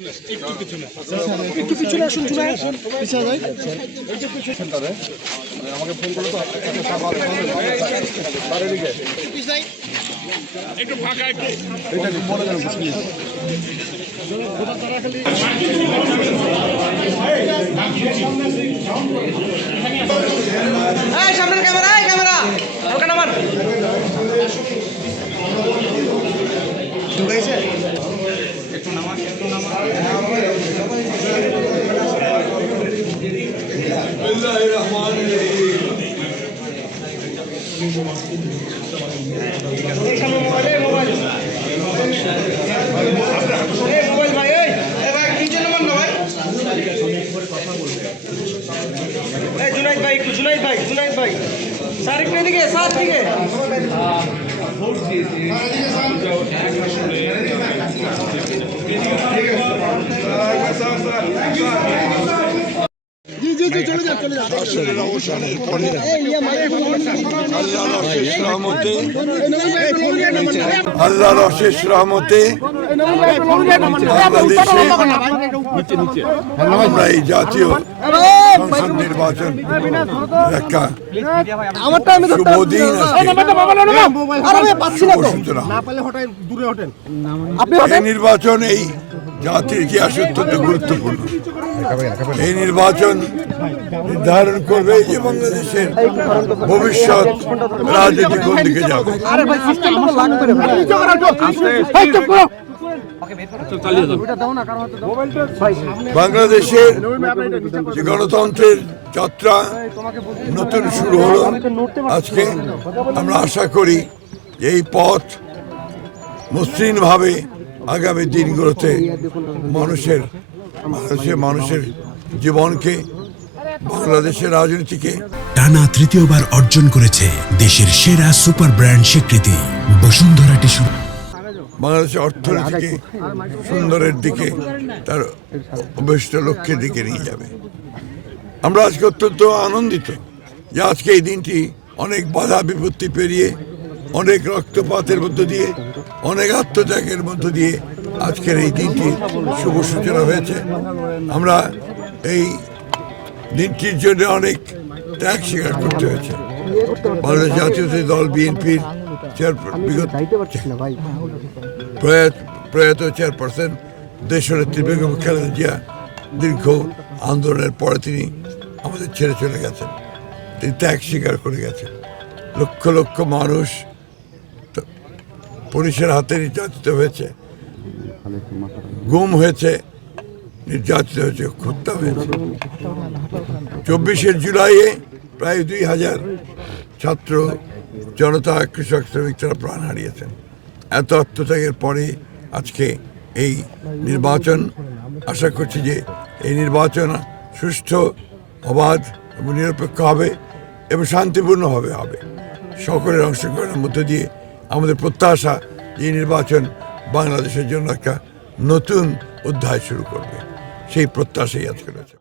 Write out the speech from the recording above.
একটু পিছনে আসুন, আমাকে ফোন করে তো একটু ফাঁকা একটু মনে করেন সামনের ক্যামেরা ওখানে নামান ঢুকাইছে একটু নামা जुनाइद भाई सारिक ने दिखे साथ दिखे जी चले जा আল্লাহর অশেষ রহমতে আমরা এই জাতীয় সংসদ নির্বাচন একটা শুভ দিন এই নির্বাচন এই জাতির ইতিহাস অত্যন্ত গুরুত্বপূর্ণ। এই নির্বাচন নির্ধারণ করবে যে বাংলাদেশের ভবিষ্যৎ রাজনীতি কোন দিকে যাবে। বাংলাদেশের যে গণতন্ত্রের যাত্রা নতুন শুরু হলো আজকে। আমরা আশা করি এই পথ মসৃণভাবে আগামী দিনগুলোতে মানুষের জীবনকে, বাংলাদেশের রাজনীতিকে টানা তৃতীয়বার অর্জন করেছে দেশের সেরা সুপার ব্র্যান্ড স্বীকৃতি বসুন্ধরা টিস্যু। বাংলাদেশের অর্থনীতিকে সুন্দরের দিকে, তার অভিষ্ট লক্ষ্যের দিকে নিয়ে যাবে। আমরা আজকে অত্যন্ত আনন্দিত যে আজকে এই দিনটি অনেক বাধা বিপত্তি পেরিয়ে, অনেক রক্তপাতের মধ্য দিয়ে, অনেক আত্মত্যাগের মধ্য দিয়ে আজকের এই দিনটি শুভ সূচনা হয়েছে। আমরা এই দিনটির জন্য অনেক ত্যাগ স্বীকার করতে হয়েছে। বাংলাদেশ জাতীয়তাবাদী দল বিএনপির প্রয়াত চেয়ারপারসন দেশনেত্রী বেগম খালেদা জিয়া দীর্ঘ আন্দোলনের পরে তিনি আমাদের ছেড়ে চলে গেছেন। তিনি ত্যাগ স্বীকার করে গেছেন। লক্ষ লক্ষ মানুষ পুলিশের হাতে নির্যাতিত হয়েছে, গুম হয়েছে, নির্যাতিত হয়েছে, হত্যা হয়েছে। 24শে জুলাইয়ে প্রায় 2000 ছাত্র জনতা, কৃষক, শ্রমিক তারা প্রাণ হারিয়েছেন। এত আত্মত্যাগের পরে আজকে এই নির্বাচন, আশা করছি যে এই নির্বাচন সুষ্ঠু, অবাধ এবং নিরপেক্ষ হবে এবং শান্তিপূর্ণভাবে হবে। সকলের অংশগ্রহণের মধ্য দিয়ে আমাদের প্রত্যাশা এই নির্বাচন বাংলাদেশের জন্য একটা নতুন অধ্যায় শুরু করবে। সেই প্রত্যাশাই আজকে রয়েছে।